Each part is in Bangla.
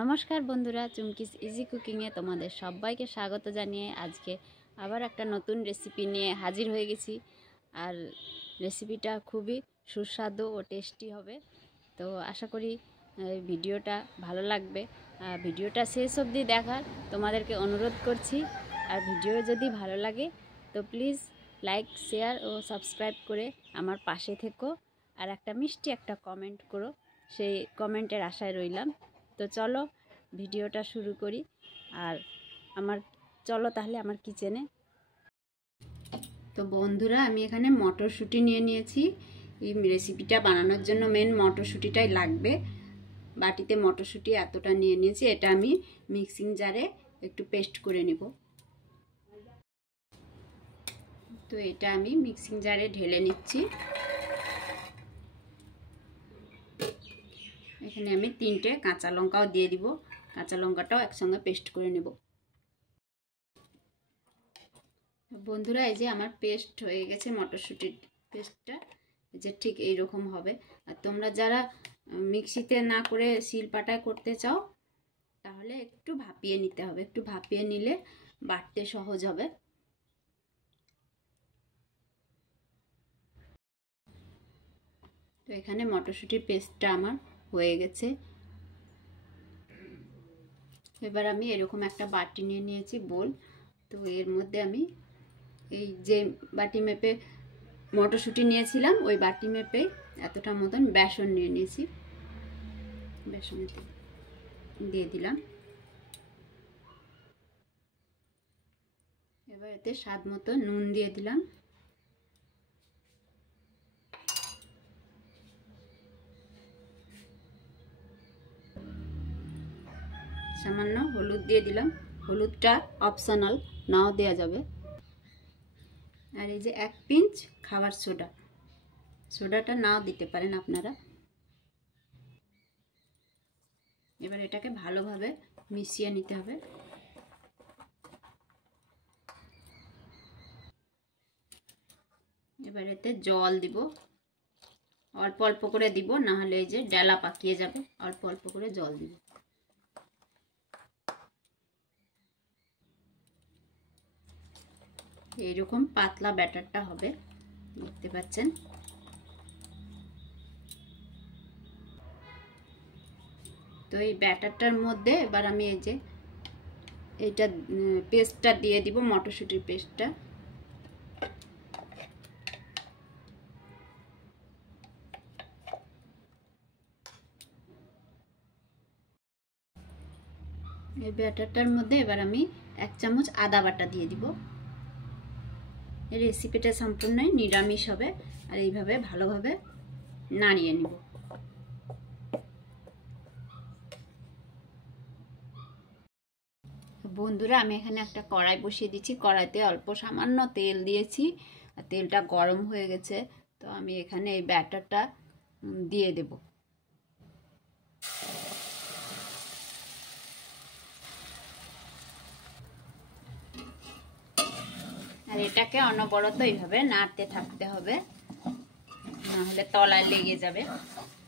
নমস্কার বন্ধুরা, চুমকিস ইজি কুকিংয়ে তোমাদের সবাইকে স্বাগত জানিয়ে আজকে আবার একটা নতুন রেসিপি নিয়ে হাজির হয়ে গেছি। আর রেসিপিটা খুবই সুস্বাদু ও টেস্টি হবে। তো আশা করি ভিডিওটা ভালো লাগবে। ভিডিওটা শেষ অবধি দেখার তোমাদেরকে অনুরোধ করছি। আর ভিডিও যদি ভালো লাগে তো প্লিজ লাইক, শেয়ার ও সাবস্ক্রাইব করে আমার পাশে থেকো। আর একটা মিষ্টি একটা কমেন্ট করো, সেই কমেন্টের আশায় রইলাম। তো চলো ভিডিওটা শুরু করি। আর চলো তাহলে আমার কিচেনে। তো বন্ধুরা, আমি এখানে মটরশুঁটি নিয়ে নিয়েছি। এই রেসিপিটা বানানোর জন্য মেন মটরশুঁটিটাই লাগবে। বাটিতে মটরশুঁটি এতটা নিয়ে নিয়েছি। এটা আমি মিক্সিং জারে একটু পেস্ট করে নেব। তো এটা আমি মিক্সিং জারে ঢেলে নিচ্ছি। এখানে আমি 3টে কাঁচা লঙ্কাও দিয়ে দিব। কাঁচা লঙ্কাটাও একসঙ্গে পেস্ট করে নেব। বন্ধুরা, এই যে আমার পেস্ট হয়ে গেছে, মটরশুঁটির পেস্টটা যে ঠিক এইরকম হবে। আর তোমরা যারা মিক্সিতে না করে শিলপাটায় করতে চাও তাহলে একটু ভাপিয়ে নিতে হবে। একটু ভাপিয়ে নিলে বাটতে সহজ হবে। তো এখানে মটরশুঁটির পেস্টটা আমার হয়ে গেছে। এবার আমি এরকম একটা বাটি নিয়ে নিয়েছি, বোল। তো এর মধ্যে আমি এই যে বাটি মেপে মটরশুঁটি নিয়েছিলাম ওই বাটি মেপে এতটা মতন বেসন নিয়ে নিয়েছি। বেসনটা দিয়ে দিলাম। এবার এতে স্বাদ মতো নুন দিয়ে দিলাম। সামান্য হলুদ দিয়ে দিলাম। হলুদটা অপশনাল, নাও দেওয়া যাবে। আর এই যে 1 পিঞ্চ খাবার সোডা, সোডাটা নাও দিতে পারেন আপনারা। এবার এটাকে ভালোভাবে মিশিয়ে নিতে হবে। এবার এতে জল দিব, অল্প অল্প করে দিব, না হলে এই যে ডালা পাকিয়ে যাবে। অল্প অল্প করে জল দিব। এইরকম পাতলা ব্যাটারটা হবে, দেখতে পাচ্ছেন। তো এই ব্যাটারটার মধ্যে এবার আমি এই যে এইটা পেস্টটা দিয়ে দিব, মটরশুঁটির পেস্টটা। এই ব্যাটারটার মধ্যে এবার আমি 1 চামচ আদা বাটা দিয়ে দিব। এই রেসিপিটা সম্পূর্ণই নিরামিষ হবে। আর এইভাবে ভালোভাবে নাড়িয়ে নিব। বন্ধুরা, আমি এখানে একটা কড়াই বসিয়ে দিচ্ছি। কড়াইতে অল্প সামান্য তেল দিয়েছি। আর তেলটা গরম হয়ে গেছে। তো আমি এখানে এই ব্যাটারটা দিয়ে দেব। আর এটাকে অনবরত এইভাবে নাড়তে থাকতে হবে, না হলে তলায় লেগে যাবে।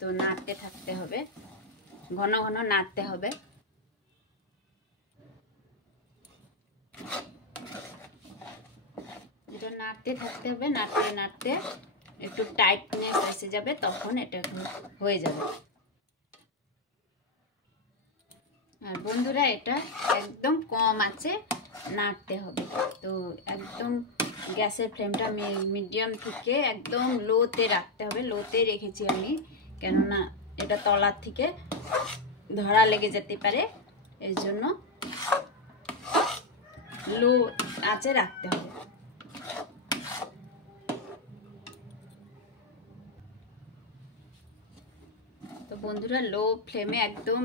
তো নাড়তে থাকতে হবে, ঘন ঘন নাড়তে হবে। এটা নাড়তে থাকতে হবে। নাড়তে নাড়তে একটু টাইটনেস এসে যাবে, তখন এটা হয়ে যাবে। আর বন্ধুরা, এটা একদম কম আঁচে নাড়তে হবে। তো একদম গ্যাসের ফ্লেমটা মিডিয়াম থেকে একদম লোতে রাখতে হবে। লোতে রেখেছি আমি, কেননা এটা তলার থেকে ধরা লেগে যেতে পারে, এই জন্য লো আঁচে রাখতে হবে। তো বন্ধুরা, লো ফ্লেমে একদম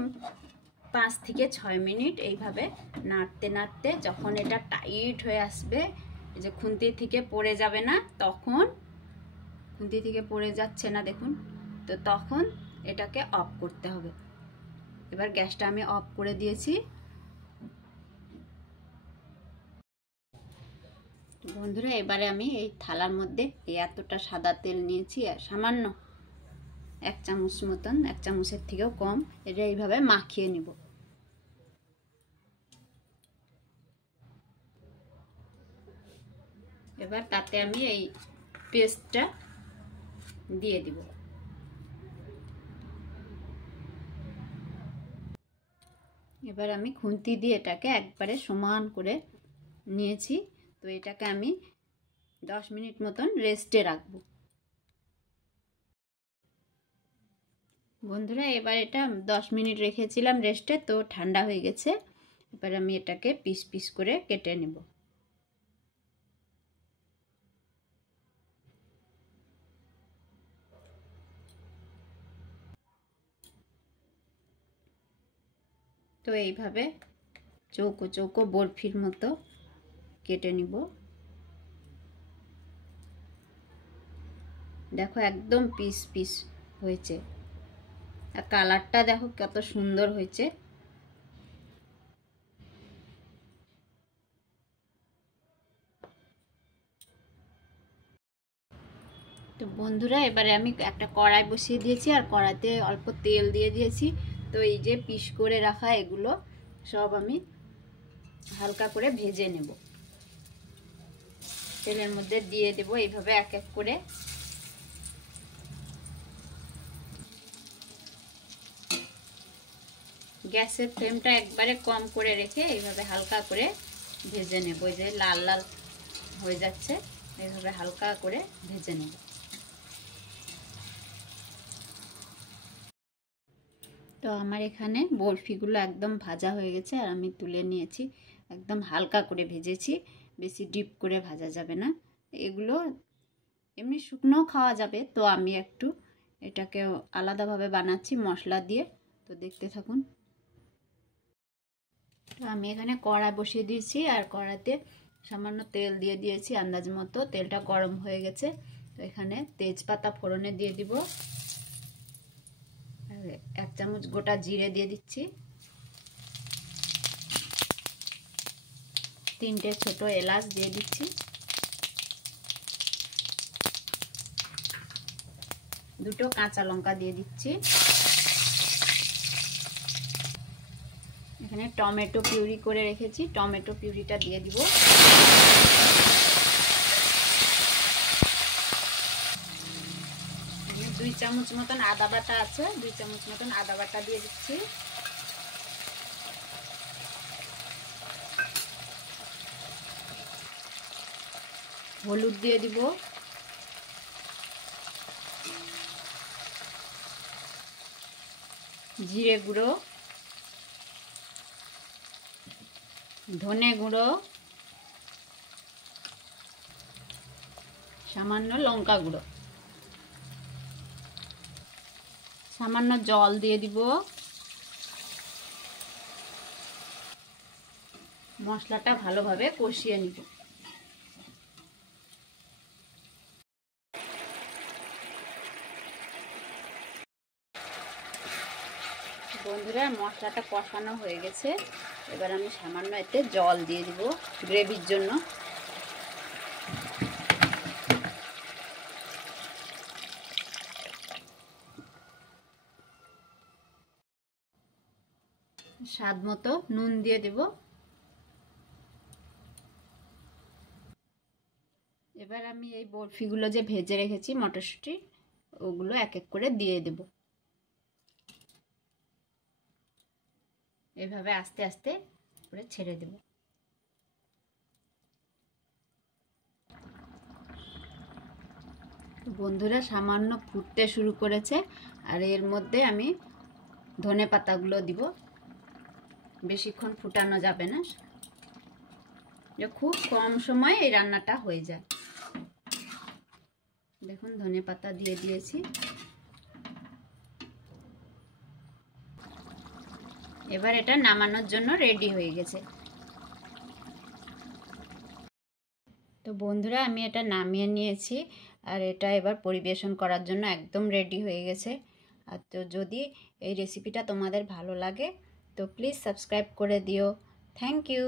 5 থেকে 6 মিনিট এইভাবে নাড়তে নাড়তে যখন এটা টাইট হয়ে আসবে, এই যে খুন্তি থেকে পড়ে যাবে না, তখন খুন্তি থেকে পড়ে যাচ্ছে না দেখুন, তো তখন এটাকে অফ করতে হবে। এবার গ্যাসটা আমি অফ করে দিয়েছি। বন্ধুরা, এবারে আমি এই থালার মধ্যে এতটা সাদা তেল নিয়েছি, আর সামান্য 1 চামচ মতন, 1 চামচের থেকেও কম, এটা এইভাবে মাখিয়ে নিব। এবার তাতে আমি এই পেস্টটা দিয়ে দিব। এবার আমি খুন্তি দিয়ে এটাকে একবারে সমান করে নিয়েছি। তো এটাকে আমি 10 মিনিট মতন রেস্টে রাখবো। বন্ধুরা এবার এটা 10 মিনিট রেখেছিলাম রেস্টে, তো ঠান্ডা হয়ে গেছে। এবার আমি এটাকে পিস পিস করে কেটে নেব। তো এইভাবে চৌকো চৌকো বরফির মতো কেটে নিব। দেখো একদম পিস পিস হয়েছে, আর কালারটা দেখো কত সুন্দর হয়েছে। তো বন্ধুরা এবারে আমি একটা কড়াই বসিয়ে দিয়েছি, আর কড়াইতে অল্প তেল দিয়ে দিয়েছি। তো এই যে পিস করে রাখা এগুলো সব আমি হালকা করে ভেজে নেব। তেলের মধ্যে দিয়ে দেব এইভাবে এক এক করে। গ্যাসের ফ্লেমটা একবারে কম করে রেখে এইভাবে হালকা করে ভেজে নেব। এই যে লাল লাল হয়ে যাচ্ছে, এইভাবে হালকা করে ভেজে নেব। তো আমার এখানে বরফিগুলো একদম ভাজা হয়ে গেছে, আর আমি তুলে নিয়েছি। একদম হালকা করে ভেজেছি, বেশি ডিপ করে ভাজা যাবে না। এগুলো এমনি শুকনো খাওয়া যাবে, তো আমি একটু এটাকে আলাদাভাবে বানাচ্ছি মশলা দিয়ে। তো দেখতে থাকুন। তো আমি এখানে কড়াই বসিয়ে দিয়েছি, আর কড়াইতে সামান্য তেল দিয়ে দিয়েছি আন্দাজ মতো। তেলটা গরম হয়ে গেছে। তো এখানে তেজপাতা ফোড়নে দিয়ে দিব, 1 চামচ গোটা জিরে দিয়ে দিচ্ছি, 3টে ছোট এলাচ দিয়ে দিচ্ছি, 2টো কাঁচা লঙ্কা দিয়ে দিচ্ছি। এখানে টমেটো পিউরি করে রেখেছি, টমেটো পিউরিটা দিয়ে দিব। 2 চামচ মতন আদা বাটা আছে, 2 চামচ মতন আদা বাটা দিয়ে দিচ্ছি। হলুদ দিয়ে দিব, জিরে গুঁড়ো, ধনে গুঁড়ো, সামান্য লঙ্কা গুঁড়ো, সামান্য জল দিয়ে দিব। মশলাটা ভালোভাবে কষিয়ে নিব। বন্ধুরা মশলাটা কষানো হয়ে গেছে। এবার আমি সামান্য এতে জল দিয়ে দিব গ্রেভির জন্য। স্বাদ মতো নুন দিয়ে দেব। এবার আমি এই বরফিগুলো যে ভেজে রেখেছি মটরশুঁটি, ওগুলো এক এক করে দিয়ে দেব। এভাবে আস্তে আস্তে করে ছেড়ে দেব। বন্ধুরা সামান্য ফুটতে শুরু করেছে, আর এর মধ্যে আমি ধনে পাতাগুলো দিব। বেশিক্ষণ ফুটানো যাবে না, যে খুব কম সময়ে এই রান্নাটা হয়ে যায়। দেখুন ধনে পাতা দিয়ে দিয়েছি। এবার এটা নামানোর জন্য রেডি হয়ে গেছে। তো বন্ধুরা আমি এটা নামিয়ে নিয়েছি, আর এটা এবার পরিবেশন করার জন্য একদম রেডি হয়ে গেছে। আর তো যদি এই রেসিপিটা তোমাদের ভালো লাগে তো প্লিজ সাবস্ক্রাইব করে দিও। Thank you.